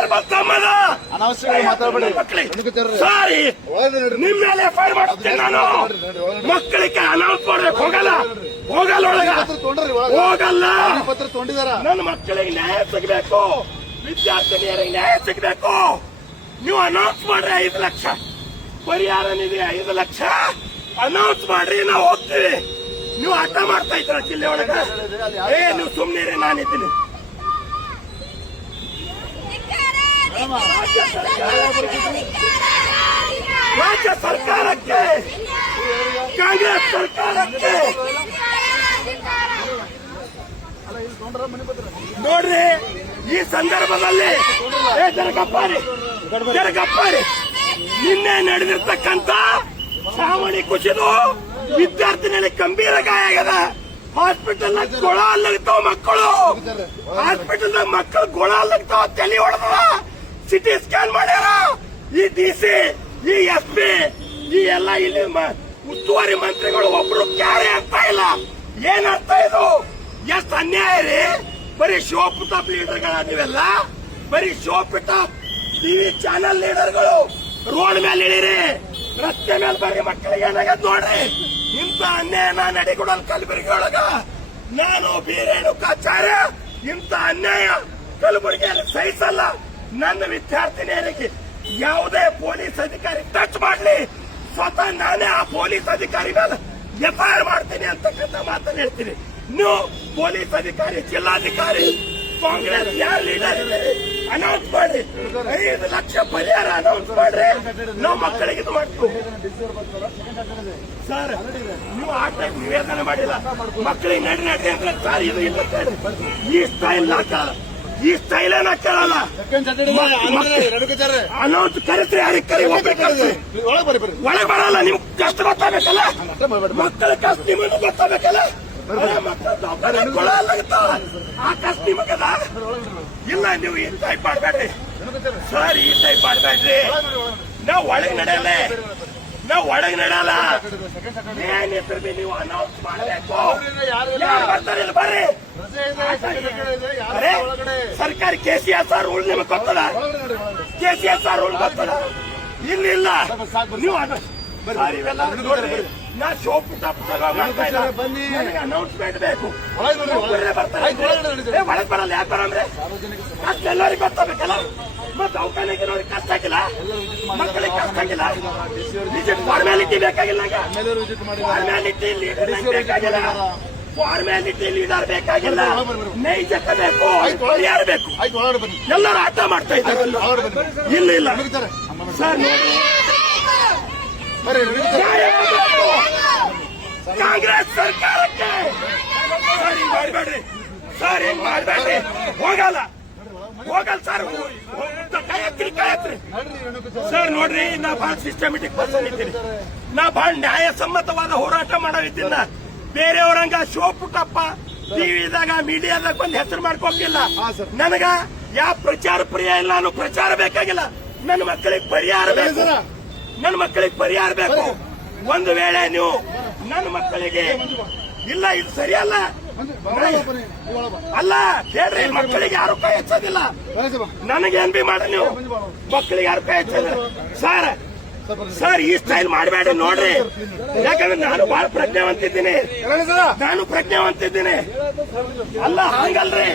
FIR ಬಂತಮ್ಮದ ಅನಾವಶ್ಯಕವಾಗಿ ಮಾತಾಡಬೇಡಿ ಸಾರಿ ನಿಮ್ ಮೇಲೆ ಎಫ್ಐಆರ್ ಮಾಡ್ತೇನೆ ನಾನು ಮಕ್ಕಳಿಗೆ ಅನೌನ್ಸ್ ಮಾಡ್ಬೇಕು ಹೋಗಲ್ಲ ಒಳಗ ಹೋಗಲ್ಲ ಪತ್ರ ತೊಗೊಂಡಿದಾರ ನನ್ನ ಮಕ್ಕಳಿಗೆ ನ್ಯಾಯ ಸಿಗಬೇಕು ವಿದ್ಯಾರ್ಥಿನಿಯರಿಗೆ ನ್ಯಾಯ ಸಿಗಬೇಕು ನೀವು ಅನೌನ್ಸ್ ಮಾಡ್ರಿ 5 ಲಕ್ಷ ಪರಿಹಾರ ನಿಧಿ 5 ಲಕ್ಷ ಅನೌನ್ಸ್ ಮಾಡ್ರಿ ನಾವು ಹೋಗ್ತೀವಿ ನೀವು ಆಟ ಮಾಡ್ತಾ ಇದ್ರ ಜಿಲ್ಲೆ ಒಳಗ ನೀವು ಸುಮ್ನಿರಿ ನಾನಿದ್ದೀನಿ ರಾಜ್ಯ ಸರ್ಕಾರಕ್ಕೆ ಕಾಂಗ್ರೆಸ್ ಸರ್ಕಾರಕ್ಕೆ ನೋಡ್ರಿ ಈ ಸಂದರ್ಭದಲ್ಲಿ ಜರಗಪ್ಪಾರಿ ನಿನ್ನೆ ನಡೆದಿರ್ತಕ್ಕಂಥ ಛಾವಣಿ ಕುಸಿದು ವಿದ್ಯಾರ್ಥಿನಲ್ಲಿ ಗಂಭೀರ ಗಾಯ ಆಗದ ಹಾಸ್ಪಿಟಲ್ ಗೊಳ ಅಲ್ಲಗ್ತಾವ ಮಕ್ಕಳು ಹಾಸ್ಪಿಟಲ್ ಮಕ್ಕಳು ಗೊಳ ಅಲ್ಲಗ್ತಾವ ತಲೆ ಹೊಡೆದವ ಸಿಟಿ ಸ್ಕ್ಯಾನ್ ಮಾಡ್ಯಾರ ಈ ಡಿಸಿ ಈ ಎಸ್ಪಿ ಈ ಎಲ್ಲ ಇಲ್ಲಿ ಉಸ್ತುವಾರಿ ಮಂತ್ರಿಗಳು ಒಬ್ರು ಕ್ಯಾರೆ ಅರ್ಥ ಇಲ್ಲ ಏನ್ ಅರ್ಥ ಇದು ಎಷ್ಟು ಅನ್ಯಾಯ ರೀ ಬರೀ ಶೋ ಪುಟಾಪ್ ಲೀಡರ್ಗಳ ನೀವೆಲ್ಲ ಬರೀ ಶೋ ಪುಟಾಪ್ ಟಿವಿ ಚಾನೆಲ್ ಲೀಡರ್ಗಳು ರೋಡ್ ಮೇಲೆ ಇಳಿರಿ ರಸ್ತೆ ಮೇಲೆ ಬರೀ ಮಕ್ಕಳಿಗೆ ಏನಾಗದ್ ನೋಡ್ರಿ ಇಂಥ ಅನ್ಯಾಯ ನಡೆಕೊಡಲ್ ಕಲಬುರಗಿ ಒಳಗ ನಾನು ಬೀರೇಣುಕಾಚಾರ್ಯ ಇಂಥ ಅನ್ಯಾಯ ಕಲಬುರಗಿಯಲ್ಲಿ ಸಹಿಸಲ್ಲ ನನ್ನ ವಿದ್ಯಾರ್ಥಿನಿಯರಿಗೆ ಯಾವುದೇ ಪೊಲೀಸ್ ಅಧಿಕಾರಿ ಟಚ್ ಮಾಡ್ಲಿ ಸ್ವತಃ ನಾನೇ ಆ ಪೊಲೀಸ್ ಅಧಿಕಾರಿ ಮೇಲೆ ಎಫ್ಐಆರ್ ಮಾಡ್ತೀನಿ ಅಂತಕ್ಕಂಥ ಮಾತನ್ನ ಹೇಳ್ತೀನಿ ನೀವು ಪೊಲೀಸ್ ಅಧಿಕಾರಿ ಜಿಲ್ಲಾಧಿಕಾರಿ ಕಾಂಗ್ರೆಸ್ ಯಾರು ಲೀಡರ್ ಇದ್ದಾರೆ ಅನೌನ್ಸ್ ಮಾಡ್ರಿ 5 ಲಕ್ಷ ಪರಿಹಾರ ಅನೌನ್ಸ್ ಮಾಡ್ರಿ ನಾವು ಮಕ್ಕಳಿಗೆ ಇದು ಮಾಡ್ತೀವಿ ಸರ್ ನೀವು ಆ ಟೈಪ್ ನಿವೇದನೆ ಮಾಡಿಲ್ಲ ಮಕ್ಕಳಿಗೆ ನಡಿ ಅಂದ್ರೆ ಸರ್ ಇದು ಇಲ್ಲ ಈ ಸ್ಟೈಲ್ ಈ ಸ್ಟೈಲ್ ಏನ ಕೇಳಲ್ಲ ಅನೌನ್ಸ್ ಕರೆಸ್ರಿ ಯಾರಿಗೆ ಕರಿ ಒಳಗೆ ಬರಲ್ಲ ನಿಮ್ಗೆ ಕಷ್ಟ ಗೊತ್ತಾಗಬೇಕಲ್ಲ ಮಕ್ಕಳ ಕಷ್ಟ ನಿಮ್ಮನ್ನು ಗೊತ್ತಾಗಬೇಕಲ್ಲ ಆ ಕಷ್ಟ ನಿಮಗದ ಇಲ್ಲ ನೀವು ಈ ಟೈಪ್ ಮಾಡ್ಬೇಡ್ರಿ ಸರ್ ಈ ಟೈಪ್ ಮಾಡ್ಬೇಡ್ರಿ ನಾವು ಒಳಗೆ ನಡೆಯಲ್ಲ ಏನಿದ್ರು ನೀವು ಅನೌನ್ಸ್ ಮಾಡಬೇಕು ಬರ್ತಾರೆ ಇಲ್ಲಿ ಬರ್ರಿ ಸರ್ಕಾರಿ KCSR ರೂಲ್ ನಿಮಗೆ ಗೊತ್ತದ KCSR ರೂಲ್ ಗೊತ್ತದ ಇಲ್ಲ ನೀವು ಇವೆಲ್ಲ ನೋಡ್ರಿ ನಾ ಶೋ ಪುಟಾಪ್ ಅನೌನ್ಸ್ಮೆಂಟ್ ಬೇಕು ಒಳಗೆ ಬರಲ್ಲ ಯಾಕೆ ಬರಂದ್ರೆ ಅಷ್ಟು ಎಲ್ಲರಿಗೂ ಗೊತ್ತಾಗಬೇಕಲ್ಲ ಮತ್ತೆ ದವಾಖಾನೆಗೆ ನೋಡಿ ಕಷ್ಟ ಆಗಿಲ್ಲ ಮಕ್ಕಳಿಗೆ ಕಷ್ಟ ಆಗಿಲ್ಲ ಫಾರ್ಮ್ಯಾಲಿಟಿ ಬೇಕಾಗಿಲ್ಲ ಫಾರ್ಮ್ಯಾಲಿಟಿ ಲೀಡರ್ ಬೇಕಾಗಿಲ್ಲ ಫಾರ್ಮ್ಯಾಲಿಟಿ ಲೀಡರ್ ಬೇಕಾಗಿಲ್ಲ ನೈಜತೆ ಬೇಕು ಪರಿಹಾರ ಬೇಕು ಎಲ್ಲರೂ ಆಟ ಮಾಡ್ತಾ ಇದ್ದಾರೆ ಇಲ್ಲ ಸರ್ ಕಾಂಗ್ರೆಸ್ ಸರ್ಕಾರಕ್ಕೆ ಸರ್ ಹಿಂಗ್ ಮಾಡಬೇಡ್ರಿ ಸರ್ ಹಿಂಗ್ ಮಾಡಬೇಡ್ರಿ ಹೋಗಲ್ಲ ಸರ್ ಕಾಯತ್ರಿ ಸರ್ ನೋಡ್ರಿ ನಾ ಬಹಳ ಸಿಸ್ಟಮೆಟಿಕ್ ಪರ್ಸನ್ ಇದ್ದೀನಿ ನಾ ಬಹಳ ನ್ಯಾಯಸಮ್ಮತವಾದ ಹೋರಾಟ ಮಾಡೋದಿದ್ದೀನ ಬೇರೆಯವ್ರಂಗ ಶೋ ಪುಟ್ಟಪ್ಪ ಟಿವಿದಾಗ ಮೀಡಿಯಾದಾಗ ಬಂದು ಹೆಸರು ಮಾಡ್ಕೋಕಿಲ್ಲ ನನಗ ಯಾವ ಪ್ರಚಾರ ಪ್ರಿಯ ಇಲ್ಲ ನಾನು ಪ್ರಚಾರ ಬೇಕಾಗಿಲ್ಲ ನನ್ನ ಮಕ್ಕಳಿಗೆ ಪರಿಹಾರ ಬೇಕು ಒಂದು ವೇಳೆ ನೀವು ನನ್ನ ಮಕ್ಕಳಿಗೆ ಇಲ್ಲ ಇದು ಸರಿಯಲ್ಲ ಅಲ್ಲ ಹೇಳ್ರಿ ಮಕ್ಕಳಿಗೆ ಯಾರು ಕೈ ಹಚ್ಚೋದಿಲ್ಲ ನನಗೇನ್ ಬಿ ಮಾಡಿ ನೀವು ಮಕ್ಕಳಿಗೆ ಯಾರು ಕೈ ಹಚ್ಚೋದಿಲ್ಲ ಸರ್ ಈ ಸ್ಟೈಲ್ ಮಾಡಬೇಡಿ ನೋಡ್ರಿ ಯಾಕಂದ್ರೆ ನಾನು ಬಹಳ ಪ್ರಜ್ಞಾವಂತಿದ್ದೀನಿ ಅಲ್ಲ ಹಂಗಲ್ರಿ